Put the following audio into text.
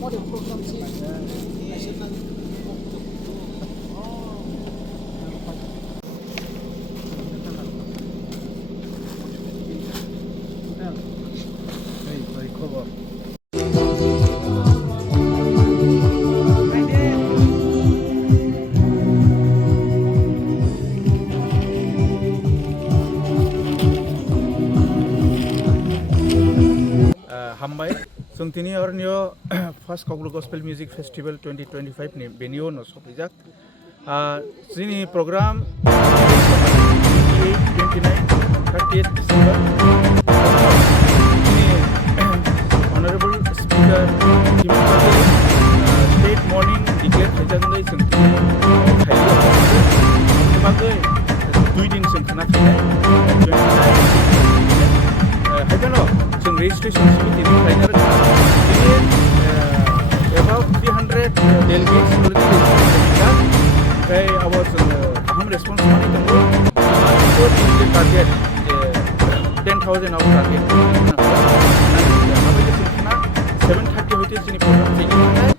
model program sih. हामबाय जों दिनै आरो फार्स्ट काउगुल गस्पेल मिउजिक फेस्टिवल 2025 नि बेनि उनाव सफैजाक जोंनि programme 28, 29, 30 December Honorable Speaker State Morning Declare खायजागै जों खायलो बागै 2 दिन जों खाना खायनाय 29 हायबानो जों registration committee about 300 delegates already registered. Our response money target 10,000 our target. 7:30 program